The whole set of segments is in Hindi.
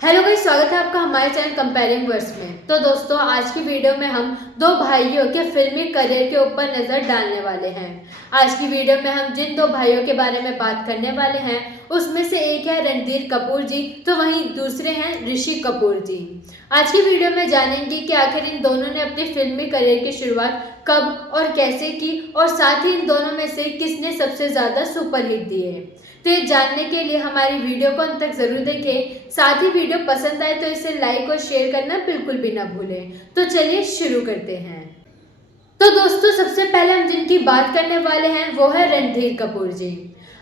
हेलो गाइस, स्वागत है आपका हमारे चैनल कंपेयरिंग वर्ड्स में। तो दोस्तों, आज की वीडियो में हम दो भाइयों के फिल्मी करियर के ऊपर नजर डालने वाले हैं। आज की वीडियो में हम जिन दो भाइयों के बारे में बात करने वाले हैं उसमें से एक है रणधीर कपूर जी, तो वहीं दूसरे हैं ऋषि कपूर जी। आज की वीडियो में जानेंगे कि आखिर इन दोनों ने अपनी फिल्मी करियर की शुरुआत कब और कैसे की, और साथ ही इन दोनों में से किसने सबसे ज्यादा सुपरहिट दिए। तो ये जानने के लिए हमारी वीडियो को अंत तक जरूर देखें। साथ ही वीडियो पसंद आए तो इसे लाइक और शेयर करना बिल्कुल भी ना भूलें। तो चलिए शुरू करते हैं। तो दोस्तों, सबसे पहले हम जिनकी बात करने वाले हैं वो है रणधीर कपूर जी।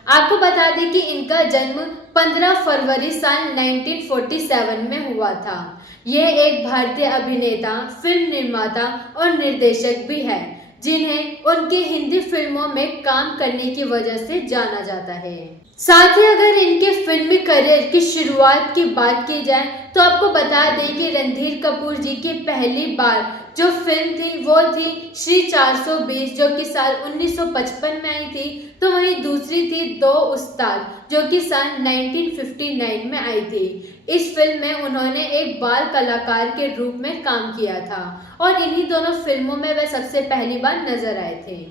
आपको बता दें कि इनका जन्म 15 फरवरी साल 1947 में हुआ था। यह एक भारतीय अभिनेता, फिल्म निर्माता और निर्देशक भी है, जिन्हें उनकी हिंदी फिल्मों में काम करने की वजह से जाना जाता है। साथ ही अगर इनके फिल्मी करियर की शुरुआत की बात की जाए तो आपको बता दें कि रणधीर कपूर जी की पहली बार जो फिल्म थी वो थी श्री 420, जो कि साल 1955 में आई थी। तो वहीं दूसरी थी दो उस्ताद, जो कि साल 1959 में आई थी। इस फिल्म में उन्होंने एक बाल कलाकार के रूप में काम किया था और इन्हीं दोनों फिल्मों में वह सबसे पहली बार नजर आए थे।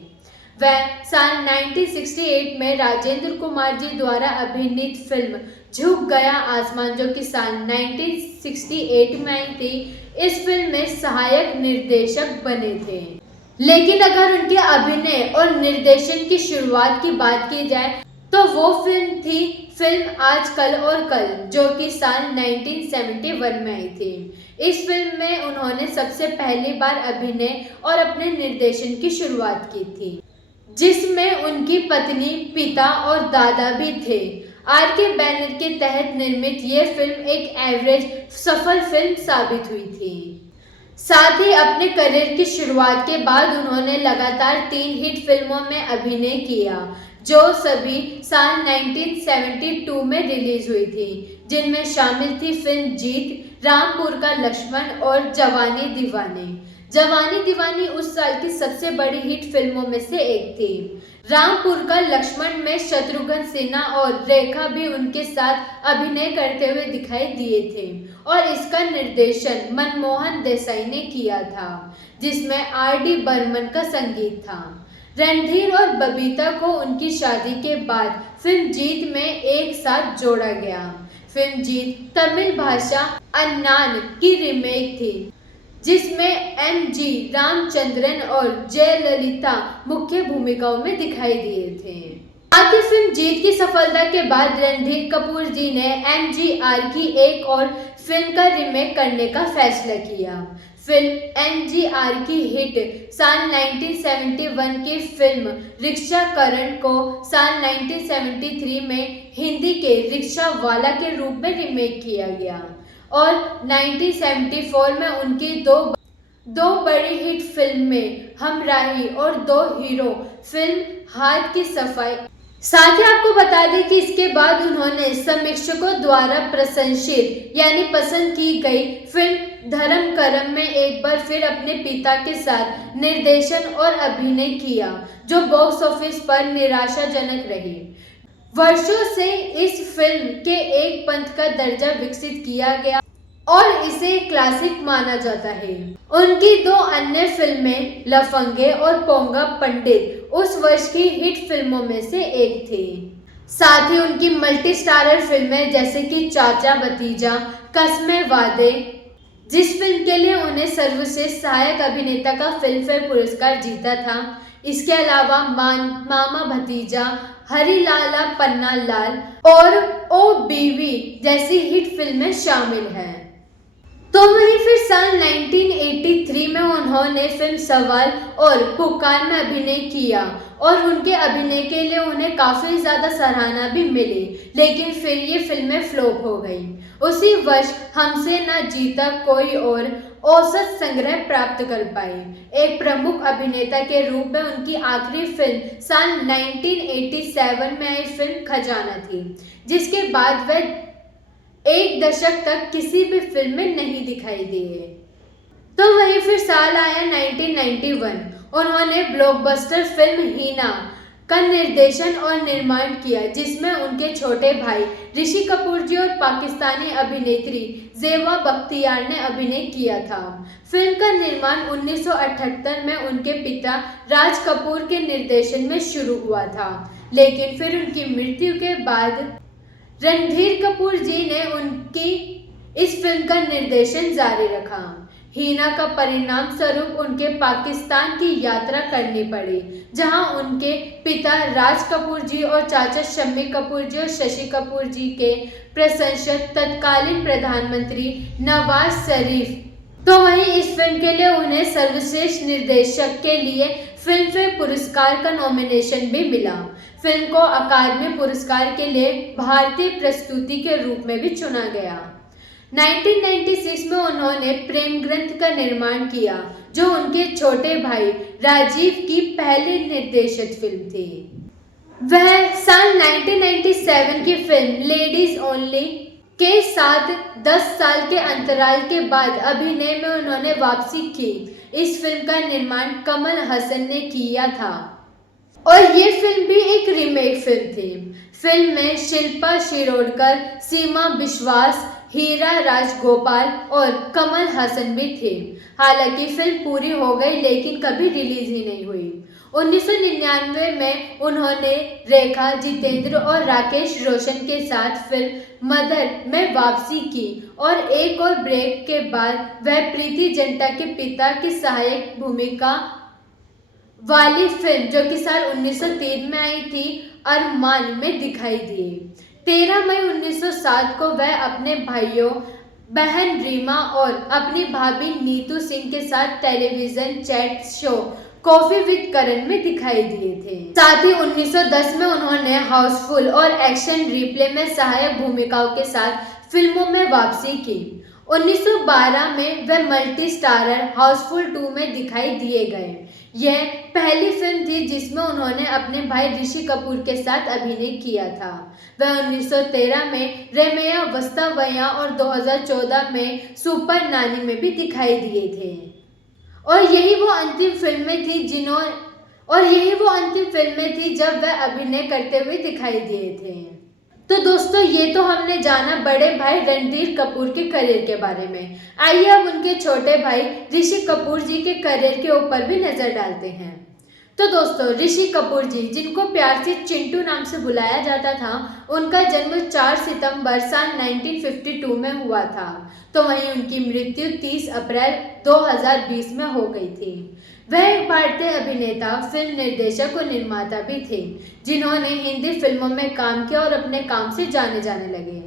वह साल 1968 में राजेंद्र कुमार जी द्वारा अभिनीत फिल्म झुक गया आसमान, जो कि साल 1968 में आई थी, इस फिल्म में सहायक निर्देशक बने थे। लेकिन अगर उनके अभिनय और निर्देशन की शुरुआत की बात की जाए तो वो फिल्म थी फिल्म आज कल और कल, जो कि साल 1971 में आई थी। इस फिल्म में उन्होंने सबसे पहली बार अभिनय और अपने निर्देशन की शुरुआत की थी, जिसमें उनकी पत्नी, पिता और दादा भी थे। आर के बैनर के तहत निर्मित यह फिल्म एक एवरेज सफल फिल्म साबित हुई थी। साथ ही अपने करियर की शुरुआत के बाद उन्होंने लगातार 3 हिट फिल्मों में अभिनय किया, जो सभी साल 1972 में रिलीज हुई थी, जिनमें शामिल थी फिल्म जीत, रामपुर का लक्ष्मण और जवानी दीवानी। जवानी दीवानी उस साल की सबसे बड़ी हिट फिल्मों में से एक थी। रामपुर का लक्ष्मण में शत्रुघ्न सिन्हा और रेखा भी उनके साथ अभिनय करते हुए दिखाई दिए थे और इसका निर्देशन मनमोहन देसाई ने किया था, जिसमें R.D. बर्मन का संगीत था। रणधीर और बबीता को उनकी शादी के बाद फिल्म जीत में एक साथ जोड़ा गया। फिल्म जीत तमिल भाषा अन्नान की रीमेक थी, जिसमें M.G. रामचंद्रन और जयललिता मुख्य भूमिकाओं में दिखाई दिए थे। साथ ही फिल्म जीत की सफलता के बाद रणधीर कपूर जी ने MGR की एक और फिल्म का रीमेक करने का फैसला किया। फिल्म MGR की हिट साल 1971 की फिल्म रिक्शा करण को साल 1973 में हिंदी के रिक्शा वाला के रूप में रीमेक किया गया और 1974 में उनकी दो बड़ी हिट फिल्में हमराही और दो हीरो फिल्म हाथ की सफाई। साथ ही आपको बता दें कि इसके बाद उन्होंने समीक्षकों द्वारा प्रशंसित यानी पसंद की गई फिल्म धर्म करम में एक बार फिर अपने पिता के साथ निर्देशन और अभिनय किया, जो बॉक्स ऑफिस पर निराशाजनक रही। वर्षों से इस फिल्म के एक पंथ का दर्जा विकसित किया गया और इसे क्लासिक माना जाता है। उनकी दो अन्य फिल्में लफंगे और पोंगा पंडित उस वर्ष की हिट फिल्मों में से एक थी। साथ ही उनकी मल्टी स्टारर फिल्में जैसे कि चाचा भतीजा, कसमें वादे, जिस फिल्म के लिए उन्हें सर्वश्रेष्ठ सहायक अभिनेता का फिल्म फेयर पुरस्कार जीता था। इसके अलावा मामा भतीजा, हरी लाला पन्ना लाल और ओ बीवी जैसी हिट फिल्में शामिल हैं। तो वहीं फिर साल 1983 में उन्होंने फिल्म सवाल और पुकार में अभिनय किया और उनके अभिनय के लिए उन्हें काफी ज्यादा सराहना भी मिली, लेकिन फिर ये फिल्में फ्लॉप हो गई। उसी वर्ष हमसे न जीता कोई और औसत संग्रह प्राप्त कर पाई। एक प्रमुख अभिनेता के रूप में उनकी आखिरी फिल्म साल 1987 में आई फिल्म खजाना थी, जिसके बाद वह एक दशक तक किसी भी फिल्म में नहीं दिखाई दिए। तो वहीं फिर साल आया 1991। उन्होंने ब्लॉकबस्टर फिल्म हीना का निर्देशन और निर्माण किया, जिसमें उनके छोटे भाई ऋषि कपूर जी और पाकिस्तानी अभिनेत्री ज़ेबा बख्तियार ने अभिनय किया था। फिल्म का निर्माण 1978 में उनके पिता राज कपूर के निर्देशन में शुरू हुआ था, लेकिन फिर उनकी मृत्यु के बाद रणधीर कपूर जी ने उनकी इस फिल्म का निर्देशन जारी रखा। हिना का परिणाम स्वरूप उनके पाकिस्तान की यात्रा करनी पड़ी, जहां उनके पिता राज कपूर जी और चाचा शम्मी कपूर जी और शशि कपूर जी के प्रशंसक तत्कालीन प्रधानमंत्री नवाज शरीफ। तो वहीं इस फिल्म के लिए उन्हें सर्वश्रेष्ठ निर्देशक के लिए फिल्म फेयर पुरस्कार का नॉमिनेशन भी मिला। फिल्म को अकादमी पुरस्कार के लिए भारतीय प्रस्तुति के रूप में भी चुना गया। 1996 में उन्होंने प्रेम ग्रंथ का निर्माण किया, जो उनके छोटे भाई राजीव की पहली निर्देशित फिल्म थी। वह सन 1997 की फिल्म लेडीज ओनली के साथ 10 साल के अंतराल के बाद अभिनय में उन्होंने वापसी की। इस फिल्म का निर्माण कमल हसन ने किया था और ये फिल्म भी एक रीमेक फिल्म थी। फिल्म में शिल्पा शिरोडकर, सीमा विश्वास, हीरा राजगोपाल और कमल हसन भी थे। हालांकि फिल्म पूरी हो गई, लेकिन कभी रिलीज ही नहीं हुई। 1999 में उन्होंने रेखा, जितेंद्र और राकेश रोशन के साथ फिल्म मदर में वापसी की और एक और ब्रेक के बाद वह प्रीति जिंटा के पिता की सहायक भूमिका वाली फिल्म, जो कि साल 1903 में आई थी, अरमान में दिखाई दी। 13 मई 1907 को वह अपने भाइयों, बहन रीमा और अपनी भाभी नीतू सिंह के साथ television chat show coffee with Karan में दिखाई दिए थे। साथ ही 1910 में उन्होंने हाउसफुल और एक्शन रिप्ले में सहायक भूमिकाओं के साथ फिल्मों में वापसी की। 1912 में वह मल्टी स्टारर हाउसफुल 2 में दिखाई दिए गए। यह पहली फिल्म थी जिसमें उन्होंने अपने भाई ऋषि कपूर के साथ अभिनय किया था। वह 1913 में रेमैया वास्तवैया और 2014 में सुपर नानी में भी दिखाई दिए थे। और यही वो अंतिम फिल्में थी जब वह अभिनय करते हुए दिखाई दिए थे। तो दोस्तों, ये तो हमने जाना बड़े भाई रणधीर कपूर के करियर के बारे में। आइए अब उनके छोटे भाई ऋषि कपूर जी के करियर के ऊपर भी नजर डालते हैं। तो दोस्तों, ऋषि कपूर जी, जिनको प्यार से चिंटू नाम से बुलाया जाता था, उनका जन्म 4 सितंबर साल 1952 में हुआ था। तो वहीं उनकी मृत्यु 30 अप्रैल 2020 में हो गई थी। वह एक भारतीय अभिनेता, फिल्म निर्देशक और निर्माता भी थे, जिन्होंने हिंदी फिल्मों में काम किया और अपने काम से जाने जाने लगे।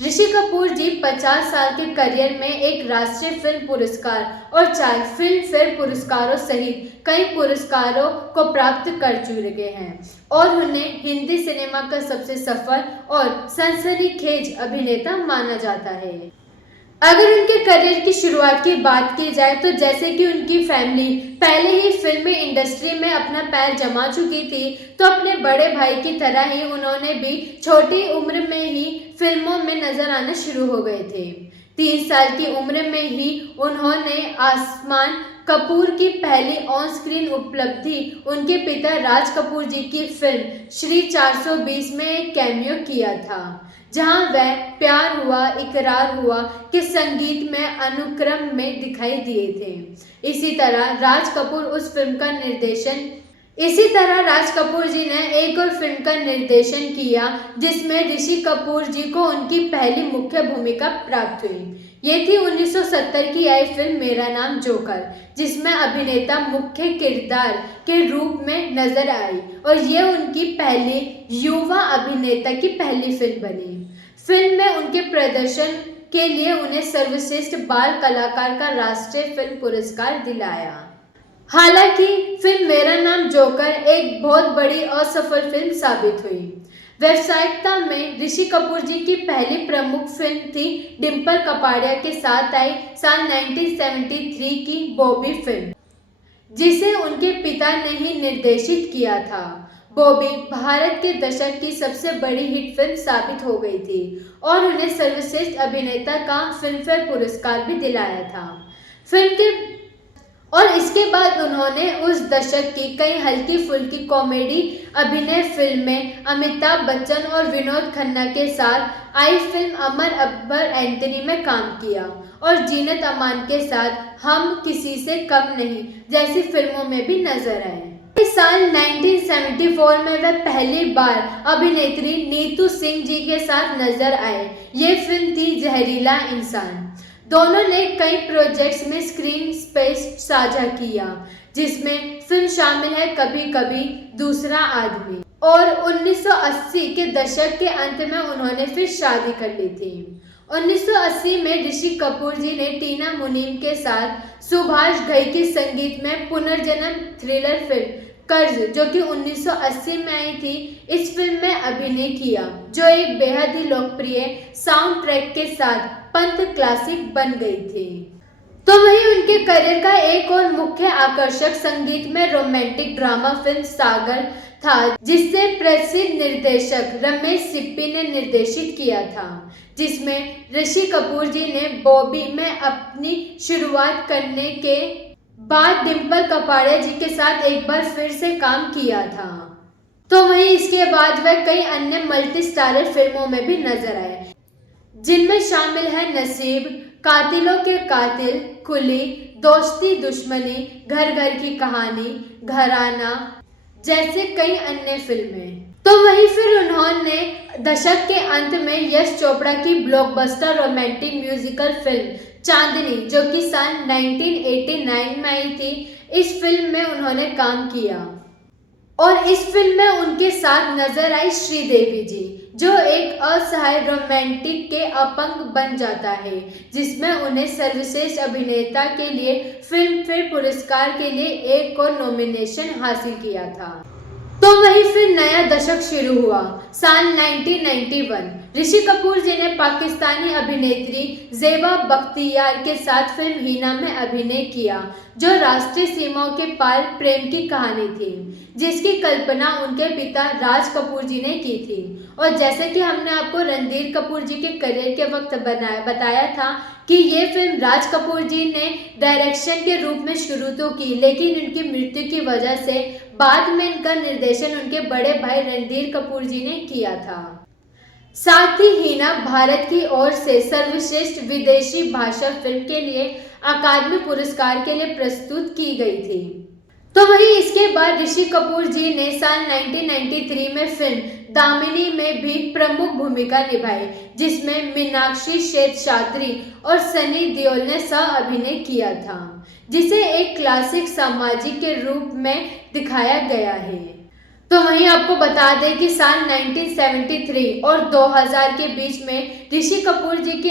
ऋषि कपूर जी 50 साल के करियर में एक राष्ट्रीय फिल्म पुरस्कार और 4 फिल्म फेयर पुरस्कारों सहित कई पुरस्कारों को प्राप्त कर चुके हैं और उन्हें हिंदी सिनेमा का सबसे सफल और सनसनीखेज अभिनेता माना जाता है। अगर उनके करियर की शुरुआत की बात की जाए तो जैसे कि उनकी फैमिली पहले ही फिल्मी इंडस्ट्री में अपना पैर जमा चुकी थी, तो अपने बड़े भाई की तरह ही उन्होंने भी छोटी उम्र में ही फिल्मों में नजर आना शुरू हो गए थे। 3 साल की उम्र में ही उन्होंने आसमान कपूर की पहली ऑन स्क्रीन उपलब्धि उनके पिता राज कपूर जी की फिल्म श्री 420 में एक कैमियो किया था, जहां वह प्यार हुआ इकरार हुआ के संगीत में अनुक्रम में दिखाई दिए थे। इसी तरह राज कपूर जी ने एक और फिल्म का निर्देशन किया, जिसमें ऋषि कपूर जी को उनकी पहली मुख्य भूमिका प्राप्त हुई। ये थी 1970 की आई फिल्म मेरा नाम जोकर, जिसमें अभिनेता मुख्य किरदार के रूप में नजर आई और ये उनकी पहली युवा अभिनेता की पहली फिल्म बनी। फिल्म में उनके प्रदर्शन के लिए उन्हें सर्वश्रेष्ठ बाल कलाकार का राष्ट्रीय फिल्म पुरस्कार दिलाया। हालांकि फिल्म मेरा नाम जोकर एक बहुत बड़ी असफल फिल्म साबित हुई। व्यावसायिकता में ऋषि कपूर जी की पहली प्रमुख फिल्म थी डिम्पल कपाड़िया के साथ आई साल 1973 की बॉबी फिल्म, जिसे उनके पिता ने ही निर्देशित किया था। बॉबी भारत के दशक की सबसे बड़ी हिट फिल्म साबित हो गई थी और उन्हें सर्वश्रेष्ठ अभिनेता का फिल्म फेयर पुरस्कार भी दिलाया था। और इसके बाद उन्होंने उस दशक की कई हल्की फुल्की कॉमेडी अभिनय फिल्में अमिताभ बच्चन और विनोद खन्ना के साथ आई फिल्म अमर अकबर एंथनी में काम किया और जीनत अमान के साथ हम किसी से कम नहीं जैसी फिल्मों में भी नजर आए। इस साल 1974 में वह पहली बार अभिनेत्री नीतू सिंह जी के साथ नजर आए। ये फिल्म थी जहरीला इंसान। दोनों ने कई प्रोजेक्ट्स में स्क्रीन स्पेस साझा किया, जिसमें फिल्म शामिल है कभी कभी दूसरा आदमी। और 1980 के दशक के अंत में उन्होंने फिर शादी कर ली थी। 1980 में ऋषि कपूर जी ने टीना मुनीम के साथ सुभाष घई के संगीत में पुनर्जन्म थ्रिलर फिल्म कर्ज, जो कि 1980 में आई थी, इस फिल्म में अभिनय किया, जो एक बेहद ही लोकप्रिय साउंड ट्रैक के साथ पंत क्लासिक बन गई थी। तो वहीं उनके करियर का एक और मुख्य आकर्षक संगीत में रोमांटिक ड्रामा फिल्म सागर था, जिसे प्रसिद्ध निर्देशक रमेश सिप्पी ने निर्देशित किया था, जिसमें ऋषि कपूर जी ने बॉबी में अपनी शुरुआत करने के बाद डिम्पल कपाड़िया जी के साथ एक बार फिर से काम किया था। तो वहीं इसके बाद वह कई अन्य मल्टी स्टारर फिल्मों में भी नजर आए, जिनमें शामिल है नसीब, कातिलों के कातिल, कुली, दोस्ती दुश्मनी, घर घर की कहानी, घराना जैसे कई अन्य फिल्में। तो वहीं फिर उन्होंने दशक के अंत में यश चोपड़ा की ब्लॉकबस्टर रोमांटिक म्यूजिकल फिल्म चांदनी, जो कि साल 1989 में आई थी, इस फिल्म में उन्होंने काम किया और इस फिल्म में उनके साथ नजर आई श्रीदेवी जी, जो एक असहाय रोमांटिक के अपंग बन जाता है, जिसमें उन्हें सर्वश्रेष्ठ अभिनेता के लिए फिल्म फेयर पुरस्कार के लिए एक और नॉमिनेशन हासिल किया था। तो वहीं फिर नया दशक शुरू हुआ। साल 1991 ऋषि कपूर जी ने पाकिस्तानी अभिनेत्री ज़ेबा बख्तियार के साथ फिल्म हीना में अभिनय किया, जो राष्ट्रीय सीमाओं के पार प्रेम की कहानी थी, जिसकी कल्पना उनके पिता राज कपूर जी ने की थी। और जैसे कि हमने आपको रणधीर कपूर जी के करियर के वक्त बताया था कि ये फिल्म राज कपूर जी ने डायरेक्शन के रूप में शुरू तो की, लेकिन उनकी मृत्यु की वजह से बाद में इनका निर्देशन उनके बड़े भाई रणधीर कपूर जी ने किया था। साथ ही हीना भारत की ओर से सर्वश्रेष्ठ विदेशी भाषा फिल्म के लिए अकादमी पुरस्कार के लिए प्रस्तुत की गई थी। तो वहीं इसके बाद ऋषि कपूर जी ने साल 1993 में फिल्म दामिनी में भी प्रमुख भूमिका निभाई, जिसमें मीनाक्षी शेषाद्री और सनी देओल ने सह अभिनय किया था, जिसे एक क्लासिक सामाजिक के रूप में दिखाया गया है। तो वहीं आपको बता दें कि साल 1973 और 2000 के बीच में ऋषि कपूर जी की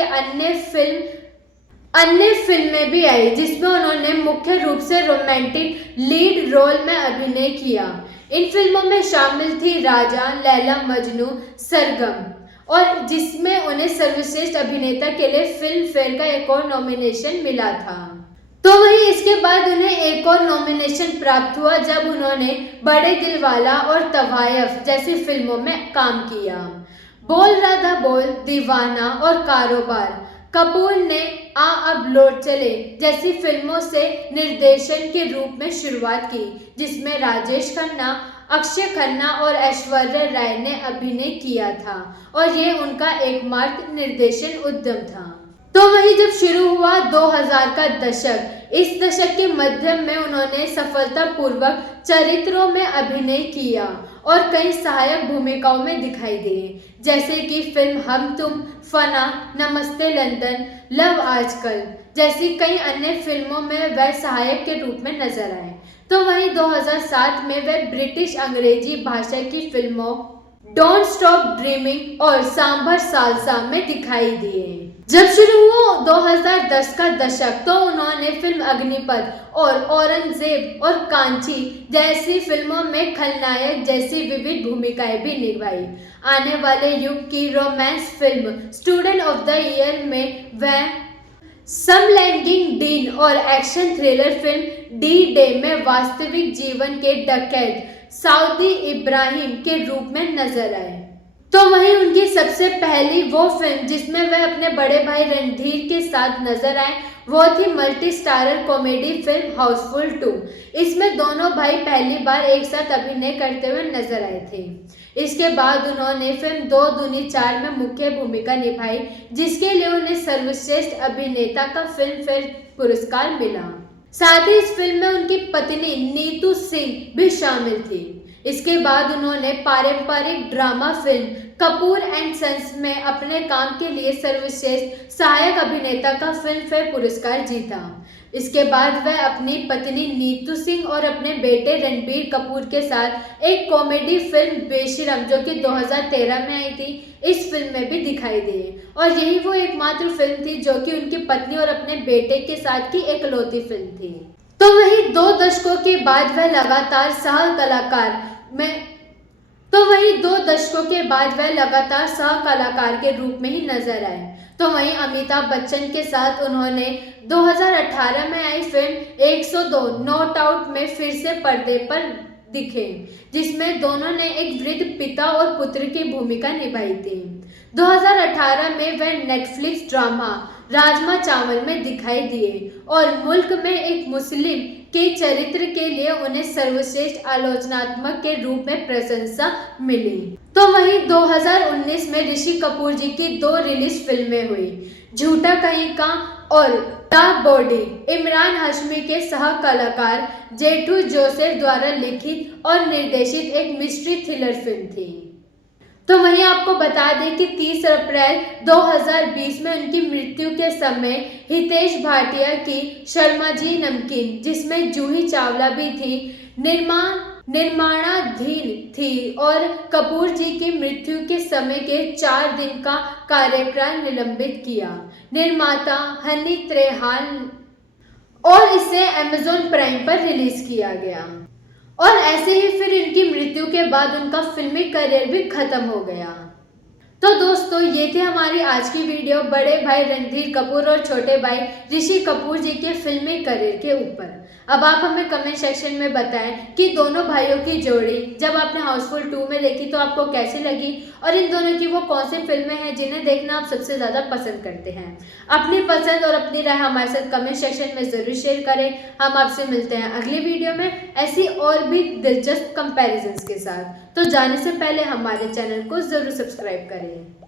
अन्य फिल्में भी आई, जिसमें उन्होंने मुख्य रूप से रोमांटिक लीड रोल में अभिनय किया। इन फिल्मों में शामिल थी राजा, लैला मजनू, सरगम, और जिसमें उन्हें सर्वश्रेष्ठ अभिनेता के लिए फिल्म फेयर का एक और नॉमिनेशन मिला था। तो वहीं इसके बाद उन्हें एक और नॉमिनेशन प्राप्त हुआ जब उन्होंने बड़े दिल वाला और तवायफ जैसी फिल्मों में काम किया। बोल राधा बोल, दीवाना और कारोबार। कपूर ने आ अब लौट चले जैसी फिल्मों से निर्देशन के रूप में शुरुआत की, जिसमें राजेश खन्ना, अक्षय खन्ना और ऐश्वर्या राय ने अभिनय किया था और ये उनका एकमात्र निर्देशन उद्यम था। तो वहीं जब शुरू हुआ 2000 का दशक, इस दशक के मध्य में उन्होंने सफलतापूर्वक चरित्रों में अभिनय किया और कई सहायक भूमिकाओं में दिखाई दिए, जैसे कि फिल्म हम तुम, फना, नमस्ते लंदन, लव आजकल जैसी कई अन्य फिल्मों में वह सहायक के रूप में नजर आए। तो वहीं 2007 में वह ब्रिटिश अंग्रेजी भाषा की फिल्मों डोंट स्टॉप ड्रीमिंग और सांभर सालसा में दिखाई दिए। जब शुरू हुआ 2010 का दशक, तो उन्होंने फिल्म अग्निपथ और औरंगजेब और कांची जैसी फिल्मों में खलनायक जैसी विविध भूमिकाएं भी निभाई। आने वाले युग की romance film student of the year में वह समलैंगिक डीन और action thriller film D day में वास्तविक जीवन के डकैत सऊदी इब्राहिम के रूप में नजर आए। तो वहीं उनकी सबसे पहली वो फिल्म जिसमें वह अपने बड़े भाई रणधीर के साथ नजर आए वो थी multi starrer comedy film Housefull 2। इसमें दोनों भाई पहली बार एक साथ अभिनय करते हुए नजर आए थे। इसके बाद उन्होंने फिल्म 2 दूनी 4 में मुख्य भूमिका निभाई, जिसके लिए उन्हें सर्वश्रेष्ठ अभिनेता का फिल्म फेयर पुरस्कार मिला। साथ ही इस फिल्म में उनकी पत्नी नीतू सिंह भी शामिल थी। इसके बाद उन्होंने पारंपरिक drama film Kapoor and Sons में अपने काम के लिए सर्वश्रेष्ठ सहायक अभिनेता का फिल्म फेयर पुरस्कार जीता। इसके बाद वह अपनी पत्नी नीतू सिंह और अपने बेटे रणबीर कपूर के साथ एक कॉमेडी फिल्म बेशरम जो कि 2013 में आई थी, इस फिल्म में भी दिखाई दी और यही वो एकमात्र फिल्म थी जो कि उनकी पत्नी और अपने बेटे के साथ की एकलौती फिल्म थी। तो वहीं 2 दशकों के बाद वह लगातार सह कलाकार के रूप में ही नजर आए। तो वहीं अमिताभ बच्चन के साथ उन्होंने 2018 में आई फिल्म 102 नॉट आउट में फिर से पर्दे पर दिखे, जिसमें दोनों ने एक वृद्ध पिता और पुत्र की भूमिका निभाई थी। 2018 में वह नेटफ्लिक्स ड्रामा राजमा चावल में दिखाई दिए और मुल्क में एक मुस्लिम के चरित्र के लिए उन्हें सर्वश्रेष्ठ आलोचनात्मक के रूप में प्रशंसा मिली। तो वहीं 2019 में ऋषि कपूर जी की 2 रिलीज फिल्में हुई, झूठा कहीं का और द बॉडी। इमरान हाशमी के सह कलाकार जेठू जोसेफ द्वारा लिखित और निर्देशित एक मिस्ट्री थ्रिलर फिल्म थी। तो वहीं आपको बता दें कि 30 अप्रैल 2020 में उनकी मृत्यु के समय हितेश भाटिया की शर्मा जी नमकीन, जिसमें जूही चावला भी थी, निर्माणाधीन थी और कपूर जी की मृत्यु के समय के 4 दिन का कार्यक्रम निलंबित किया निर्माता हनी त्रेहान और इसे अमेज़न प्राइम पर रिलीज किया गया। और ऐसे ही फिर इनकी मृत्यु के बाद उनका फिल्मी करियर भी खत्म हो गया। तो दोस्तों ये थी हमारी आज की वीडियो बड़े भाई रणधीर कपूर और छोटे भाई ऋषि कपूर जी के फिल्मी करियर के ऊपर। अब आप हमें कमेंट सेक्शन में बताएं कि दोनों भाइयों की जोड़ी जब आपने हाउसफुल 2 में देखी तो आपको कैसी लगी और इन दोनों की वो कौन सी फिल्में हैं जिन्हें देखना आप सबसे ज़्यादा पसंद करते हैं। अपनी पसंद और अपनी राय हमारे साथ कमेंट सेक्शन में ज़रूर शेयर करें। हम आपसे मिलते हैं अगली वीडियो में ऐसी और भी दिलचस्प कंपैरिजन्स के साथ। तो जाने से पहले हमारे चैनल को ज़रूर सब्सक्राइब करें।